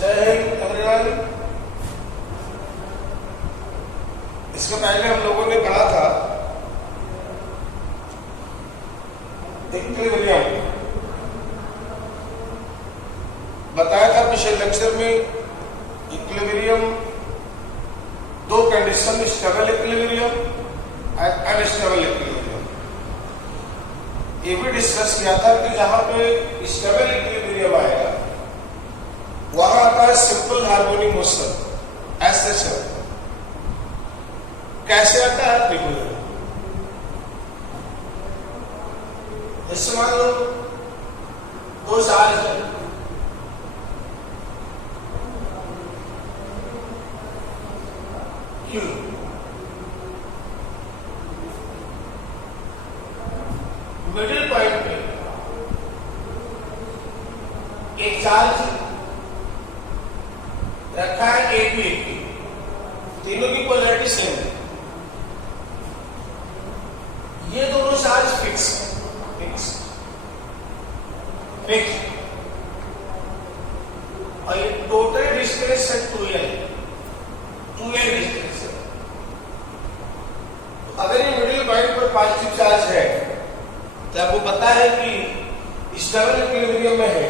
जय हिंद एवरीवन। इसके पहले हम लोगों ने पढ़ा था इक्विलिब्रियम। बताया था पिछले लेक्चर में इक्विलिब्रियम दो condition, stable equilibrium and unstable equilibrium. ये भी डिस्कस किया था कि जहां पे स्टेबल इक्विलिब्रियम आएगा वहां आता है सिंपल हार्मोनिक मोशन। ऐसे कैसे आता है देखो। जैसे मान लो दो चार्ज है, Q, मिडिल पॉइंट पे एक चार्ज रखा है ए बी, तीनों की पोलैरिटी सेम है। ये दोनों चार्ज फिक्स और ये टोटल डिस्टेंस है 2L डिस्टेंस है। तो अगर ये मिडिल पॉइंट पर पॉजिटिव चार्ज है तो आपको पता है कि स्टेबल इक्विलिब्रियम में है,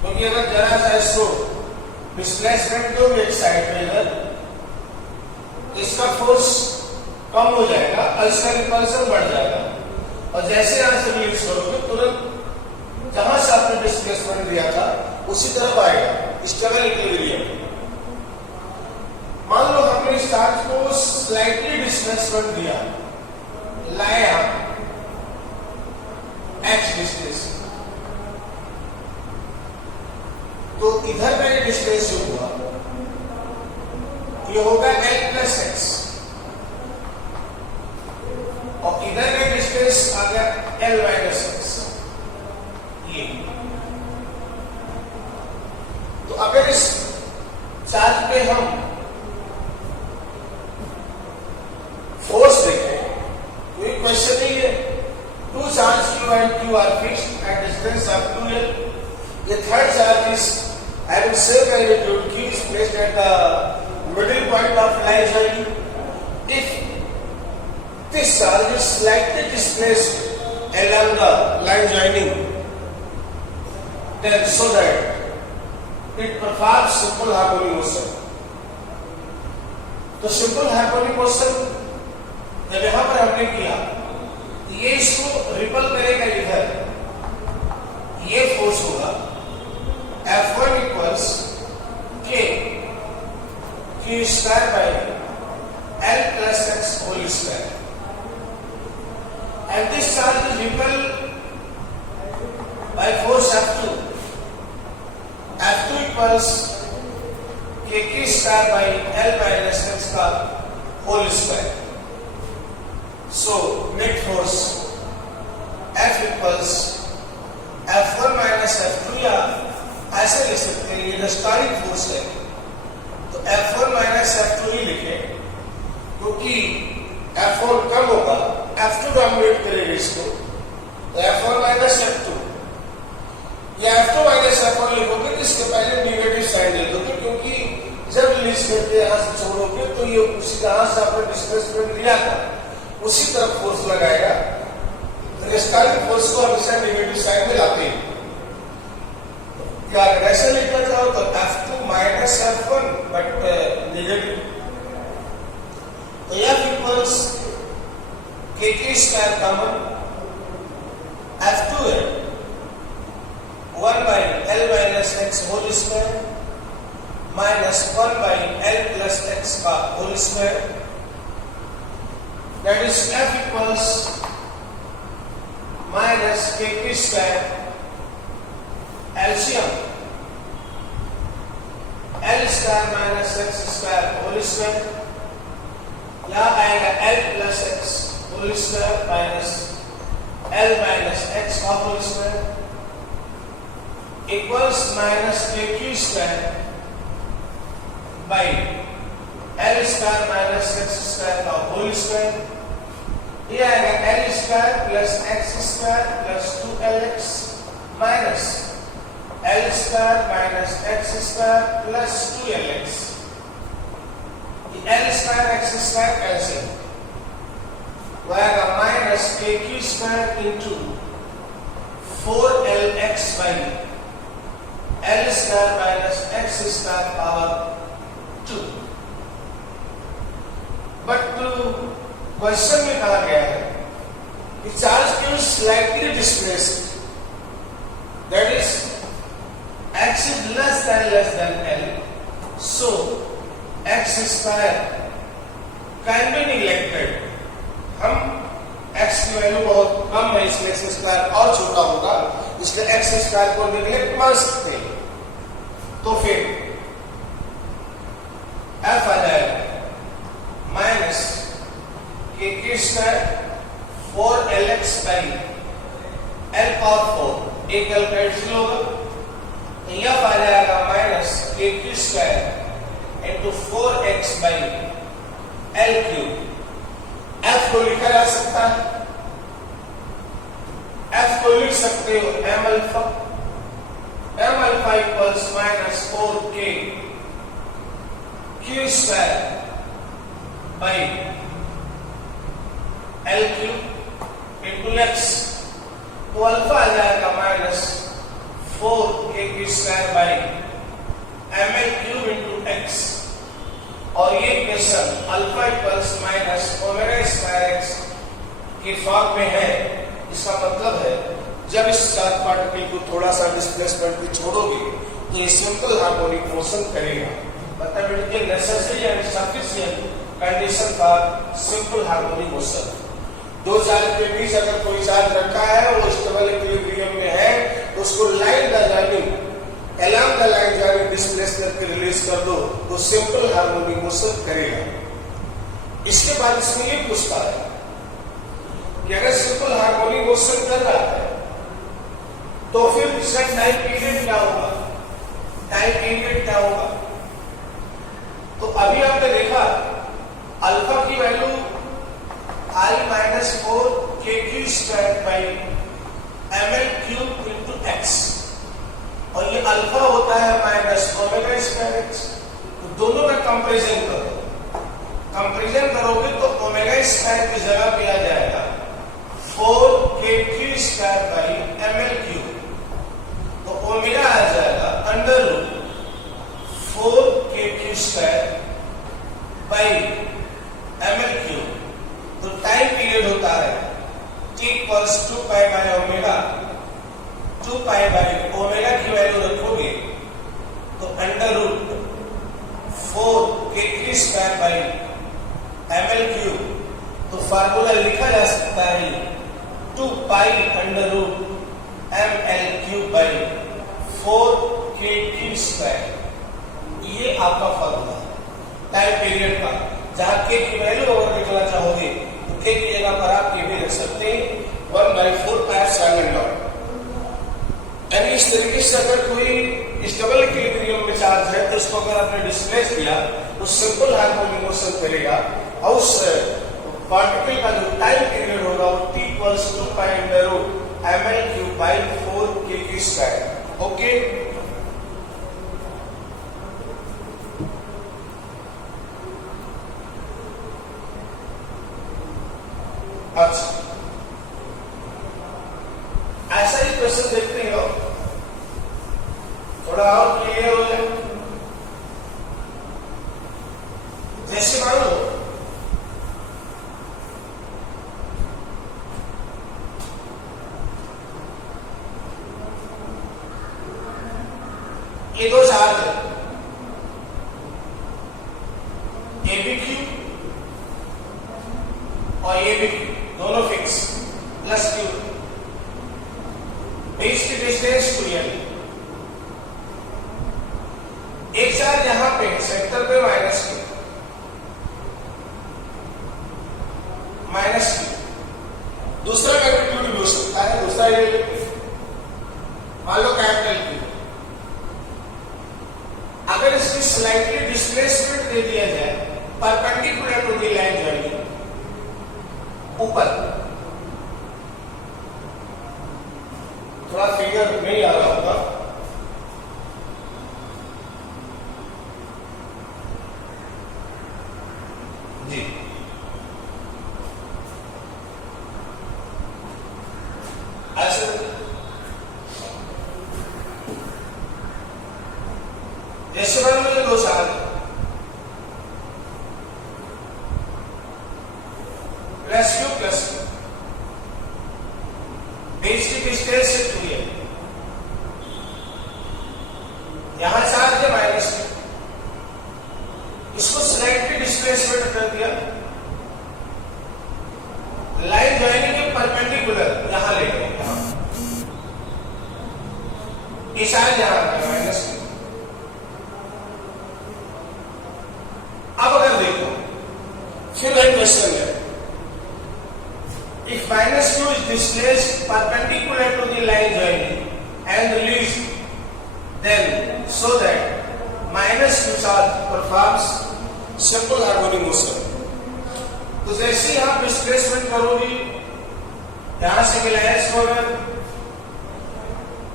क्योंकि अगर जरा सा इसको डिस्प्लेसमेंट दो एक साइड में इधर, इसका फोर्स कम हो जाएगा और इसका रिपल्सन बढ़ जाएगा, और जैसे यहां से रिलीज करोगे तुरंत जहां से आपने डिस्प्लेसमेंट दिया था उसी तरफ आएगा। Stable equilibrium. मान लो हमने इस चार्ज को स्लाइटली डिस्प्लेसमेंट दिया, लाया x डिस्टेंस, तो इधर का ये डिस्टेंस जो हुआ ये होगा L प्लस एक्स, और इधर का डिस्टेंस आ गया L माइनस एक्स। ये तो अगर इस चार्ज पे हम फोर्स देखें तो ये क्वेश्चन ही है, to charge Q and Q are fixed at distance of 2L. The third charge is having same magnitude, Q is placed at the middle point of line joining. If this charge is slightly displaced along the line joining, then so that it performs simple harmonic motion. तो simple harmonic motion जब यहां पर हमने किया, ये इसको ripple करेगा इधर, ये फोर्स होगा F1 equals K Q square by L plus x whole square, and this charge is repel by force F2 equals K square by L minus x का whole square. So net force F equals F1 minus F2, या ऐसे लिख सकते हैं, ये डिस्टारिक force है तो F1 minus F2 ही लिखे, क्योंकि F1 कम होगा, F2 डोमिनेट करेगा इसको, तो F1 minus F2 या F2 minus F1 लिखोगे तो इसके पहले नेगेटिव साइन ले दोगे, क्योंकि जब रिलीज करके यहां से छोड़ोगे तो ये उसी जहां से आपने डिस्प्लेसमेंट लिया था उसी तरफ फोर्स लगाएगा। डिस्टारिक फोर्स को हमेशा नेगेटिव साइड में लाते हैं। क्या अगर ऐसे लिखना चाहो तो F2 minus F1 but negative, तो F equals KK square common, F2 है 1 by L minus x whole square minus 1 by L plus x का whole square, that is F equals minus KK square LCM L square minus x square whole square, या आएगा L plus x whole square minus L minus x का whole square equals minus KQ square by L square minus x square का whole square, ये आएगा L square plus x square plus 2LX minus L square minus x square plus 2lx. L square x square cancel. वह minus kq square into 4lx by L square minus x square power 2. But question में कहा गया है कि charge क्यों slightly displaced, that is x is less than L, so x square can be neglected. हम x की value बहुत कम है इसलिए x स्क्वायर और छोटा होगा, इसलिए x स्क्वायर को निगलेक्ट मान सकते हैं. तो फिर f आ जाएगा minus k square 4lx by l power 4, एक l कैंसिल होगा, यह आ जाएगा minus k square into 4x by l cube. f को लिखा जा सकता है, f को लिख सकते हो m alpha equals minus 4k q square by l cube into x. तो अल्फा आ जाएगा minus 4k q square by ml cube into x. और ये equation alpha equals minus omega square x के फॉर्म में है. इसका मतलब है जब इस चार्ज पार्टिकल को थोड़ा सा डिस्प्लेसमेंट पे छोड़ोगे तो ये सिंपल हार्मोनिक मोशन करेगा. Mathematical necessary and sufficient condition for simple harmonic motion. दो चार्ज के बीच अगर कोई चार्ज रखा है वो स्टेबल इक्विलिब्रियम में है तो उसको line the joining along the line joining displacement पे रिलीज कर दो तो सिंपल हार्मोनिक मोशन करेगा. इसके बाद इसमें ये पूछता है कि अगर सिंपल हार्मोनिक मोशन कर रहा है तो फिर इसका टाइम पीरियड क्या होगा, टाइम पीरियड क्या होगा. तो अभी आपने देखा अल्फा की value I minus 4kq square by ml cube into x और ये अल्फा होता है माइनस ओमेगा स्क्वायर x. तो दोनों का कंपैरिजन करो, कंपैरिजन करोगे तो ओमेगा स्क्वायर की जगह पे आ जाएगा 4kq square by ml cube. तो ओमेगा आ जाएगा under root 4kq square by ml cube. तो टाइम पीरियड होता है t equals 2 pi by omega. 2 pi by omega की वैल्यू रखोगे तो under root 4kq square by ml cube. तो फार्मूला लिखा जा सकता है 2 pi under root ml cube by 4kq square. ये आपका फार्मूला टाइम पीरियड का. जहां k की वैल्यू अगर निकालना चाहोगे तो k की जगह पर आप k भी रख सकते हैं 1/4 पाई साइन लॉग. यानी इस तरीके से अगर कोई स्टेबल इक्विलिब्रियम में चार्ज है तो इसको अगर आपने डिस्प्लेस किया तो सिंपल हार्मोनिक मोशन करेगा और उस पार्टिकल का जो टाइम पीरियड होगा वो t equals 2 pi under root ml cube by 4kq square. Okay, अच्छा ऐसा ही क्वेश्चन देखते हो थोड़ा और क्लियर हो जाए. जैसे मान लो ये दो चार्ज है ABQ और ABQ दोनों फिक्स प्लस Q. बीच की डिस्टेंस 2l. एक चार्ज यहां पे सेंटर पे माइनस Q, दूसरा मैग्नीट्यूड भी हो सकता है, दूसरा मान लो कैपिटल Q. अगर इसकी स्लाइटली डिस्प्लेसमेंट दे दिया जाए perpendicular to the line joining ऊपर, थोड़ा फिगर नहीं आ रहा होगा plus Q plus Q, base की स्टेट शिफ्ट हुई है, यहां चार्ज है माइनस क्यू, इसको स्लाइटली डिस्प्लेसमेंट कर दिया, लाइन ज्वाइनिंग के परपेंडिकुलर यहां ले गए, ये चार्ज यहां आ गया माइनस क्यू। अब अगर देखो फिर एक क्वेश्चन है, if minus q is displaced perpendicular to the line joining and released, then so that minus q charge performs simple harmonic motion। तो जैसे आप डिस्प्लेसमेंट करोगी यहां से मिलाया इसको,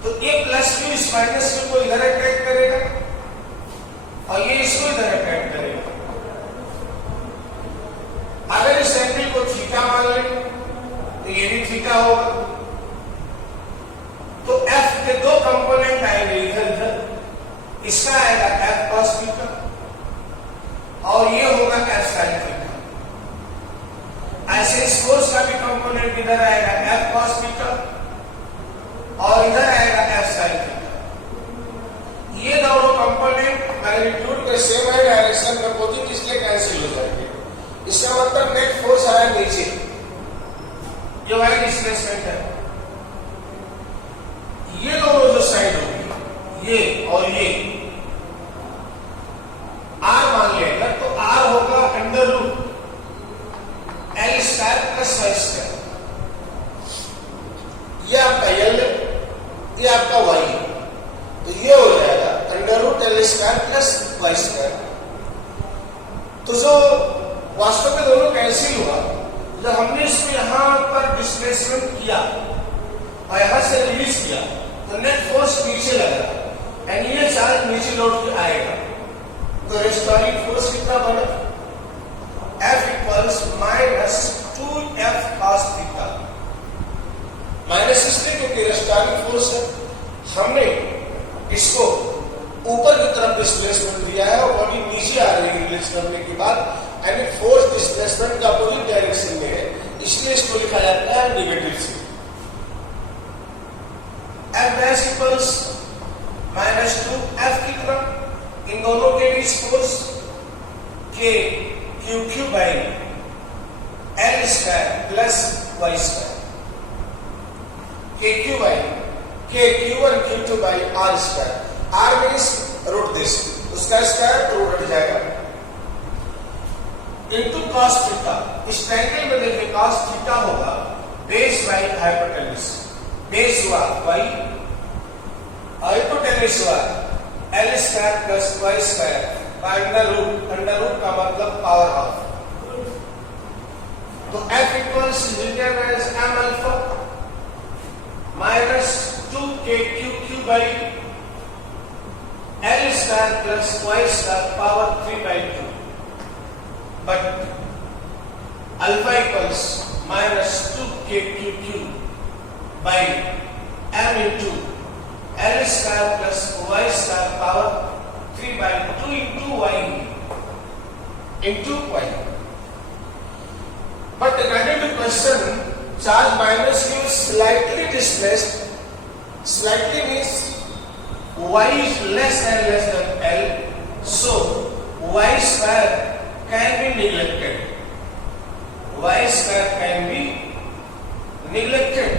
तो ये प्लस क्यू इस माइनस क्यू को इधर अट्रैक्ट करेगा और ये इसको इधर अट्रैक्ट करेगा। अगर इस एंगल को थीटा मान लें तो ये भी थीटा होगा, तो F के दो कंपोनेंट आएंगे इधर इधर, इसका आएगा F cos थीटा और ये होगा F sin थीटा। ऐसे इस फोर्स का भी कंपोनेंट इधर आएगा F cos थीटा और इधर आएगा F sin थीटा। ये दोनों कंपोनेंट मैग्नीट्यूड के सेम है, डायरेक्शन में अपोजिट, इसलिए कैंसिल हो जाएंगे। इसका मतलब नेट फोर्स आया नीचे, जो है डिस्प्लेसमेंट है। ये दोनों जो साइड होगी, ये और ये R मान लेगा, तो R होगा under root L square plus Y square, ये आपका L है, ये आपका Y है, तो ये हो जाएगा under root L square plus Y square. तो जो वास्तव में दोनों कैंसिल हुआ, जब हमने इसको यहां पर डिस्प्लेसमेंट किया और यहां से रिलीज किया तो नेट फोर्स नीचे लगा एंड ये चार्ज नीचे लौट के आएगा, तो रेस्टोरिंग फोर्स कितना बना, F equals minus 2F cos theta, minus इसलिए क्योंकि रेस्टोरिंग फोर्स है, हमने इसको ऊपर की तरफ डिस्प्लेसमेंट दिया है और बॉडी नीचे आ रही है रिलीज करने के बाद, यानी फोर्स डिस्प्लेसमेंट का अपोजिट डायरेक्शन में है, इसलिए इसको लिखा जाता है नेगेटिव से। F dash equals minus 2F की तरफ, इन दोनों के बीच force K q q by L square plus Y square, K q by K Q1 Q2 by R square, R means root this, उसका स्क्वायर रूट हट जाएगा, इनटू cos थीटा। इस ट्रायंगल में देखिए cos थीटा होगा base by hypotenuse, base हुआ y, hypotenuse हुआ L square plus Y square by under root का मतलब पावर ऑफ, तो F equals written as m alpha minus 2kq by L square plus Y square power 3/2, but alpha equals minus 2kq by m into L square plus y square power 3/2 into y into y. But according to question, charge minus q is slightly displaced. Slightly means y is less than L, so y square can be neglected. Y square can be neglected.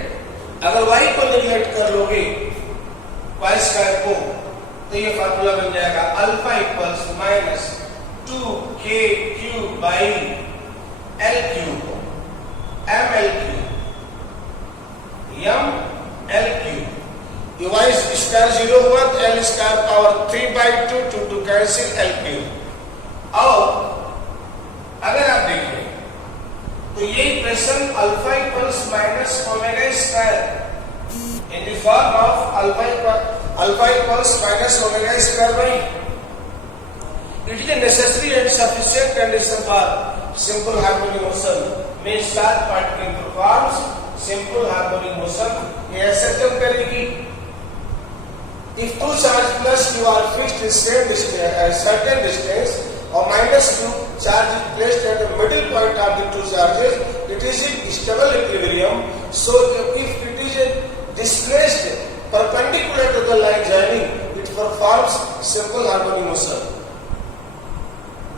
अगर y को neglect कर लोगे y square को, तो ये formula बन जाएगा alpha equals minus 2kq by L cube, m L cube, m L cube, ये y स्क्वायर 0 हुआ तो L square power 3/2 to cancel L cube. और अगर आप देखें तो ये equation alpha equals minus omega square in the form of alpha equals minus omega square by, it is a necessary and sufficient condition for simple harmonic motion, means charge particle performs simple harmonic motion. ये ऐसे क्यों करेगी, if two charge plus q are fixed in certain distance or minus q charge is placed at the middle point of the two charges, it is in stable equilibrium. So if it is displaced perpendicular to the line joining, it performs simple harmonic motion.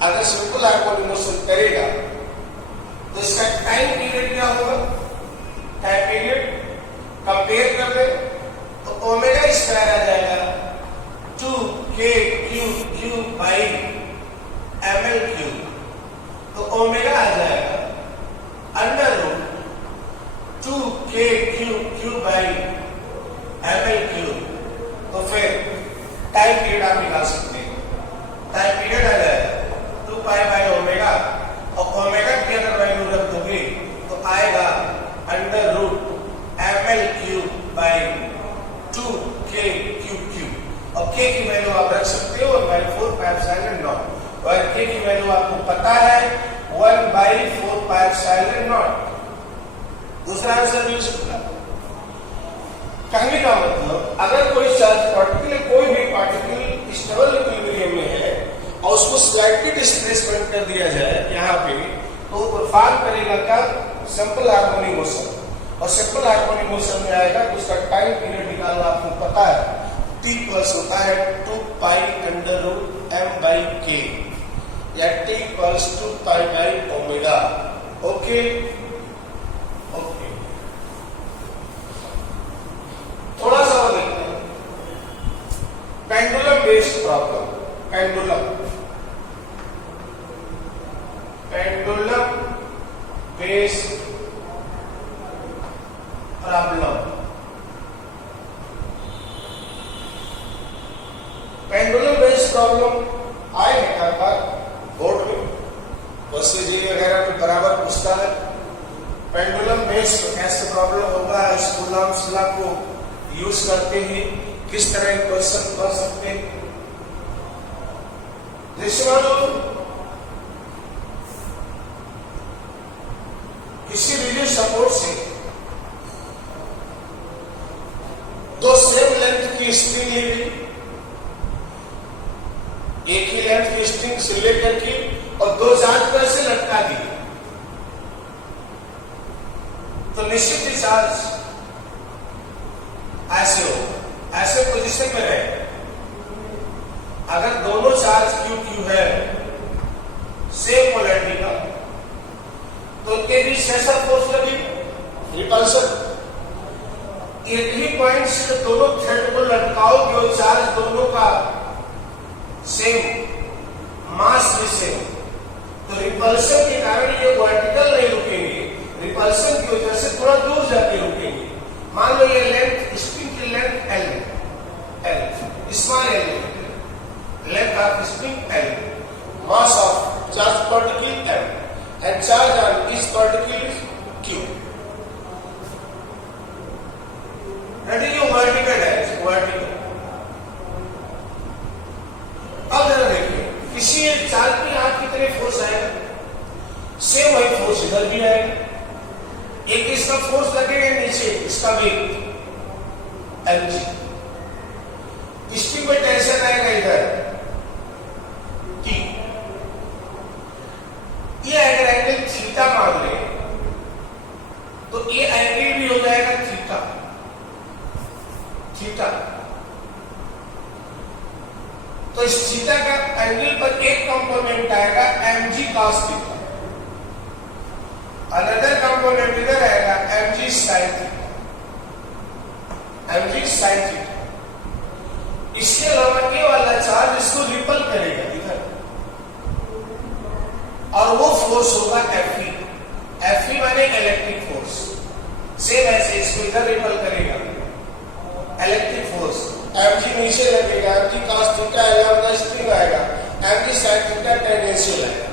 अगर simple harmonic motion करेगा तो इसका time period क्या होगा? Time period compare कर ले तो omega square आ जाएगा 2k/Q by ml3, तो ओमेगा आ जाएगा √2k/Q by ml3। तो फिर टाइम पीरियड आप निकाल सकते हैं। टाइम पीरियड आ जाएगा 2π/ओमेगा, और ओमेगा की अगर वैल्यू रख दोगे तो आएगा √ml3/2k/Q। और k की वैल्यू आप रख सकते हो 1/4πε0, और k की वैल्यू आपको पता है 1/4πε0। दूसरा आंसर मिल सकता है। कहने का मतलब अगर कोई चार्ज पार्टिकल, कोई भी पार्टिकल स्टेबल इक्विलिब्रियम में है और उसको स्लाइटली डिस्प्लेसमेंट कर दिया जाए यहाँ पे, तो वो परफॉर्म करेगा क्या? Simple harmonic motion. और सिंपल हार्मोनिक मोशन में आएगा तो उसका टाइम पीरियड निकालना आपको पता है, t प्लस होता है 2π√m/k या t प्लस 2π/ओमेगा। ओके ओके, थोड़ा सा और देखते हैं pendulum based problem. Pendulum based problem. Pendulum based problem आए हैं हर बार बोर्ड में, जी वगैरह में बराबर पूछता है। पेंडुलम बेस्ड कैसे प्रॉब्लम होगा, इस कूलॉम्स लॉ को यूज करते हैं किस तरह क्वेश्चन कर सकते हैं। किसी रिजिड सपोर्ट से दो सेम लेंथ की स्ट्रिंग ली गई, एक ही लेंथ की स्ट्रिंग से लेकर के और दो चार्ज पर से लटका दी, तो निश्चित ही चार्ज ऐसे हो, ऐसे पोजीशन में रहे। अगर दोनों चार्ज Q है सेम पोलैरिटी का, तो इनके बीच कैसा फोर्स लगेगा? रिपल्सन। एक ही पॉइंट से दोनों थ्रेड को लटकाओगे और चार्ज दोनों का सेम, मास भी सेम, तो रिपल्सन के कारण ये वर्टिकल नहीं रुकेंगे, रिपल्सन की वजह से थोड़ा दूर जाके रुकेंगे। मान लो ये लेंथ, स्ट्रिंग की length L, small L, length of string L, mass of charge particle M, and charge on each particle is Q. That is your vertical direction, vertical. अब जरा देखिए, किसी एक चार्ज पे हाथ की तरह फोर्स आएगा, सेम वही फोर्स इधर भी आएगा। एक इसका फोर्स लगेगा नीचे, इसका वेट mg, स्ट्रिंग में टेंशन आएगा इधर T। ये अगर एंगल थीटा मान ले तो ये एंगल भी हो जाएगा थीटा। तो इस थीटा का एंगल पर एक कंपोनेंट आएगा mg cos theta, another component इधर आएगा mg sin theta, mg sin theta. इसके अलावा ये वाला चार्ज इसको रिपल करेगा इधर, और वो फोर्स होगा Fe। Fe माने इलेक्ट्रिक फोर्स। सेम ऐसे इसको इधर रिपल करेगा, इलेक्ट्रिक फोर्स। mg नीचे लगेगा, mg cos थीटा आएगा, स्ट्रिंग आएगा, mg sin थीटा टेंजेंशियल आएगा।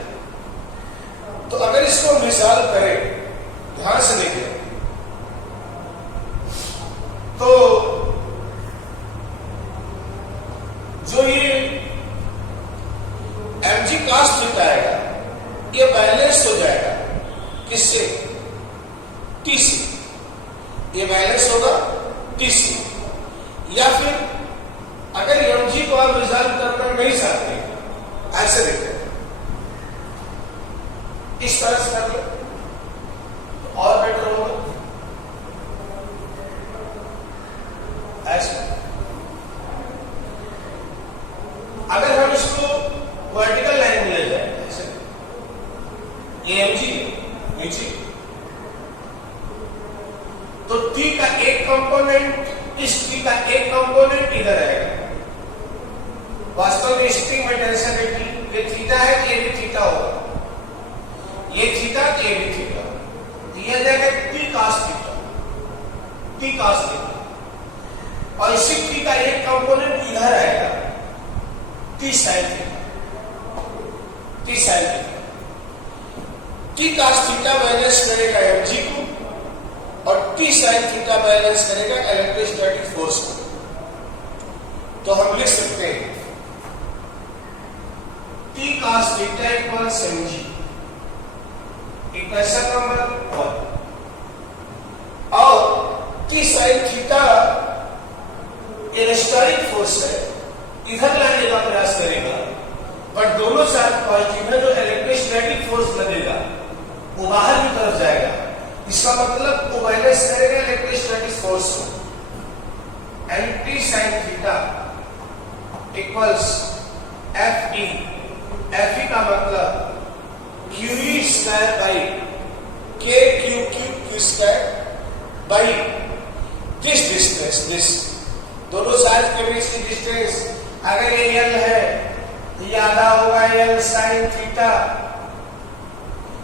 तो अगर इसको रिजॉल्व करें, ध्यान से देखें, तो जो ये mg cos थीटा आएगा ये बैलेंस हो जाएगा किससे? T से। ये बैलेंस होगा T से। या फिर अगर mg को आप रिजॉल्व करना नहीं चाहते, ऐसे देखते हैं इस तरह से कर लो तो और बेटर होगा। ऐसे अगर हम इसको वर्टिकल लाइन में ले जाए, ऐसे ये mg नीचे, तो t का एक कंपोनेंट, इस t का एक कंपोनेंट इधर आएगा। वास्तव में स्ट्रिंग में टेंशन है t, ये थीटा है तो ये भी थीटा होगा, ये थीटा तो ये भी थीटा, तो ये जाएगा t cos theta, t cos theta, और इसी t का एक कंपोनेंट इधर आएगा t sin theta, t sin theta. t cos theta balance करेगा mg को और t sin थीटा बैलेंस करेगा इलेक्ट्रोस्टैटिक फोर्स को। तो हम लिख सकते हैं t cos theta equals mg, equation number 1, और t sin theta electrostatic force है, इधर लाने का प्रयास करेगा, पर दोनों साथ पॉजिटिव है, जो इलेक्ट्रोस्टैटिक फोर्स लगेगा वो बाहर की तरफ जाएगा, इसका मतलब वो बैलेंस करेगा इलेक्ट्रोस्टैटिक फोर्स को। And t sin theta equals Fe, Fe का मतलब QE square by K Q square by this distance, this दोनों साइड के बीच की डिस्टेंस, अगर ये L है तो ये आधा होगा L sin थीटा,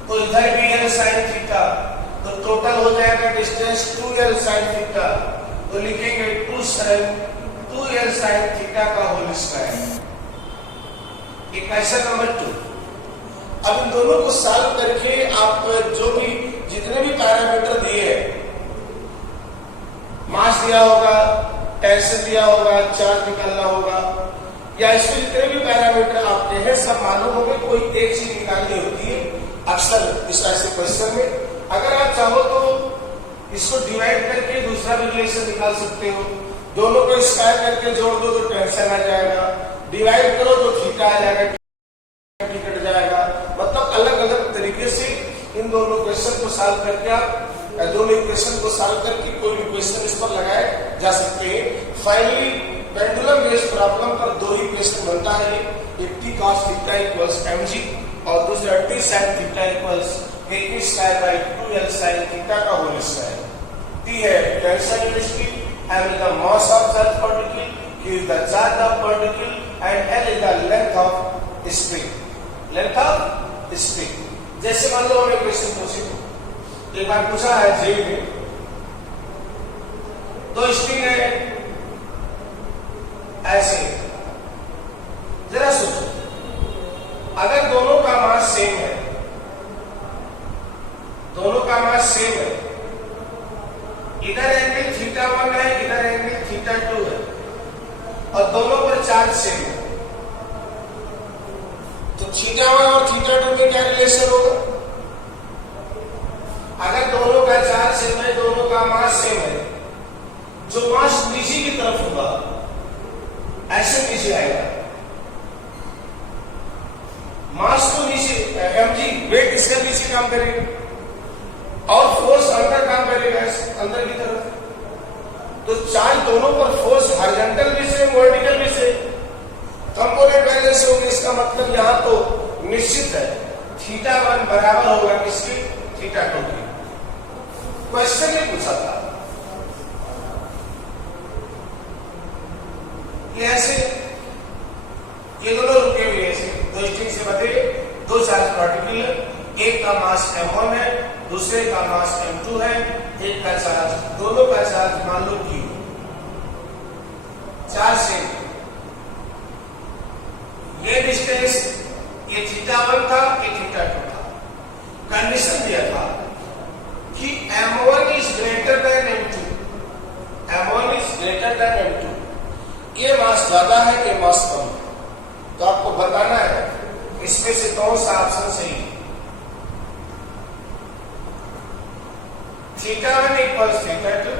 तो इधर भी L sin थीटा, तो टोटल हो जाएगा डिस्टेंस 2L sin थीटा, तो लिखेंगे 2L sin थीटा का होल स्क्वायर। Equation number 2। अब इन दोनों को सॉल्व करके आप जो भी जितने भी पैरामीटर दिए हैं, मास दिया होगा, टेंशन दिया होगा, चार्ज निकालना होगा, या इसमें जितने भी पैरामीटर आपके हैं सब मालूम होंगे, कोई एक चीज निकालनी होती है अक्सर इस ऐसे क्वेश्चन में। अगर आप चाहो तो इसको डिवाइड करके दूसरा भी रिलेशन निकाल सकते हो, दोनों को स्क्वायर करके जोड़ दो तो टेंशन आ जाएगा, डिवाइड करो तो थीटा आ जाएगा, कट जाएगा। मतलब अलग अलग तरीके से इन दोनों क्वेश्चन को सॉल्व करके आप दोनों इक्वेशन को सॉल्व करके कोई भी क्वेश्चन इस पर लगाए जा सकते हैं। फाइनली पेंडुलम बेस्ड प्रॉब्लम पर दो ही क्वेश्चन बनता है, एक t cos theta equals mg और दूसरा t sin theta equals k square by 2L sin theta का होल स्क्वायर। t है tension unity, m is the mass of such particle, q is the charge of particle and L is the length of spring, length of spring। जैसे मान लो हमें question पूछे, एक बार पूछा है JEE में, दो स्ट्रिंग है ऐसे, जरा सोचो अगर दोनों का मास सेम है, दोनों का मास सेम है, इधर एंगल थीटा 1 है, इधर एंगल थीटा 2 है, और दोनों पर चार्ज सेम है, तो थीटा 1 और थीटा 2 में क्या रिलेशन होगा? अगर दोनों का चार्ज सेम है, दोनों का मास सेम है, जो मास नीचे की तरफ होगा ऐसे नीचे आएगा, मास तो नीचे mg वेट इसके नीचे काम करेगा और फोर्स अंदर काम करेगा अंदर की तरफ। तो चार्ज दोनों पर फोर्स हॉरिजॉन्टल भी से वर्टिकल भी से कंपोनेंट बैलेंस होंगे। इसका मतलब यहां तो निश्चित है थीटा 1 बराबर होगा किसके? थीटा 2 के। क्वेश्चन ये पूछा था ये ऐसे, ये दोनों रुके हुए ऐसे दो स्ट्रिंग से बंधे दो चार्ज पार्टिकल, एक का मास m1 है, दूसरे का मास m2 है, एक का चार्ज, दोनों का चार्ज मान लो q, चार्ज से ये डिस्टेंस, ये थीटा 1 था, ये थीटा 2 था। कंडीशन दिया था कि m1 is greater than m2, m1 is greater than m2, ये मास ज्यादा है, ये मास कम है, तो आपको बताना है इसमें से कौन सा ऑप्शन सही है। Theta 1 equals theta 2,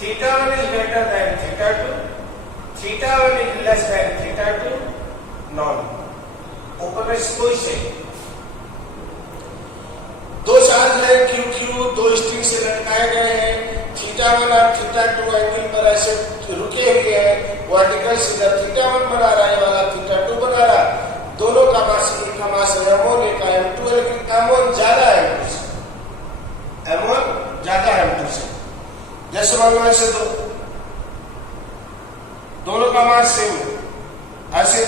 theta 1 is greater than theta 2, theta 1 is less than theta 2, non. ऊपर में कोई से चार्ज है क्यू क्यू, दो स्ट्रिंग से लटकाए गए हैं, θ1 और θ2 एंगल पर ऐसे रुके हुए हैं, वर्टिकल सीधा θ1 बना रहा है, वाला θ2 बना रहा है, दोनों का मास एक का मास m1 एक का m2 है, लेकिन m1 ज्यादा है m2 से, m1 ज्यादा है m2 से। जैसे मान लो ऐसे दोनों का मास सेम है, ऐसे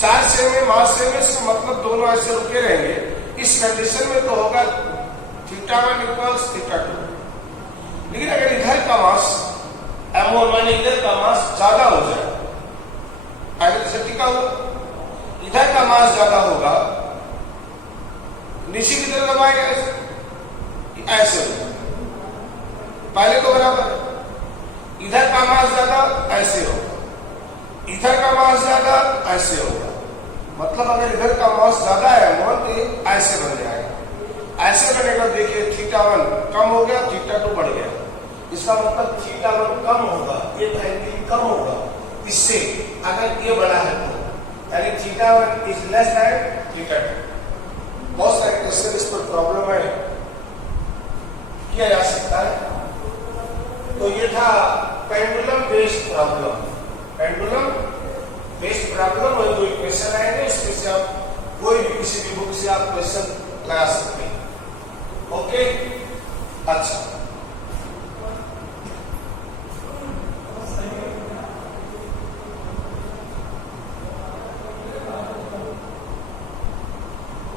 चार्ज सेम है, मास सेम है, इसका मतलब दोनों ऐसे रुके रहेंगे। इस कंडीशन में तो होगा θ1 इक्वल्स θ2, लेकिन अगर इधर का मास m1 माने इधर का मास ज्यादा हो जाए, आगे से टिका हो, इधर का मास ज्यादा होगा, नीचे की तरफ दबाएगा ऐसे होगा, पहले तो बराबर है, इधर का मास ज्यादा ऐसे होगा, इधर का मास ज्यादा ऐसे होगा, मतलब अगर इधर का मास ज्यादा है m1 तो ऐसे बन जाएगा, ऐसे बनेगा। देखिए θ1 कम हो गया, θ2 बढ़ गया, इसका मतलब θ1 कम होगा, ये एंगल कम होगा इससे, अगर ये बड़ा है तो, यानी θ1 इज लेस देन θ2। बहुत सारे क्वेश्चन इस पर प्रॉब्लम है, किया जा सकता है। तो ये था pendulum based problem, pendulum based problem और कोई क्वेश्चन आएंगे उसमें से आप कोई भी किसी भी बुक से आप क्वेश्चन लगा सकते हैं। ओके, अच्छा।